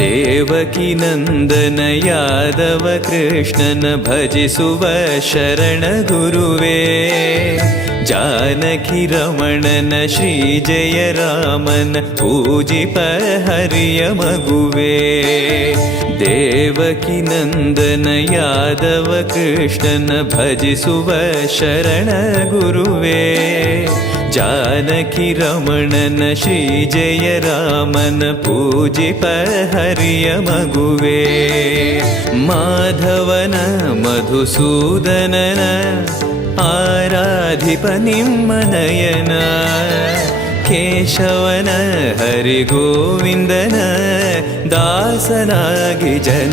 देवकिनन्दन यादव कृष्णन भज सुव शरण गुरुवे जनकी रमण न श्रीजय रामन पूजिपहर्य मगुवे देवकी नन्दन यादव कृष्णन भज सुव शरण गुरुवे जानकि रमणन श्रीजय रामन पूजिपहर्य मगुवे। माधवन मधुसूदनन आराधिपनिम्मनयन केशवन हरिगोविन्दन दासनागि दासनागिजन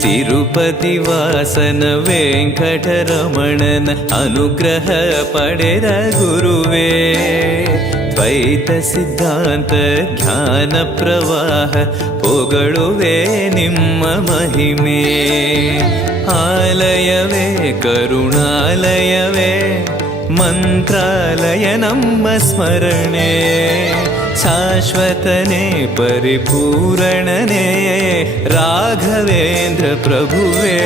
ತಿರುಪತಿ ವಾಸನ ವೆಂಕಟರಮಣನ ಅನುಗ್ರಹ ಪಡೆದ ಗುರುವೇ. ದ್ವೈತ ಸಿದ್ಧಾಂತ ಜ್ಞಾನ ಪ್ರವಾಹ ಪೊಗಳುವೆ ನಿಮ್ಮ ಮಹಿಮೆ. ಆಲಯವೇ, ಕರುಣಾಲಯವೇ, ಮಂತ್ರಾಲಯ ನಮ್ಮ ಸ್ಮರಣೆ. ಶಾಶ್ವತನೇ, ಪರಿಪೂರಣನೇ. राघवेंद्र प्रभुवे।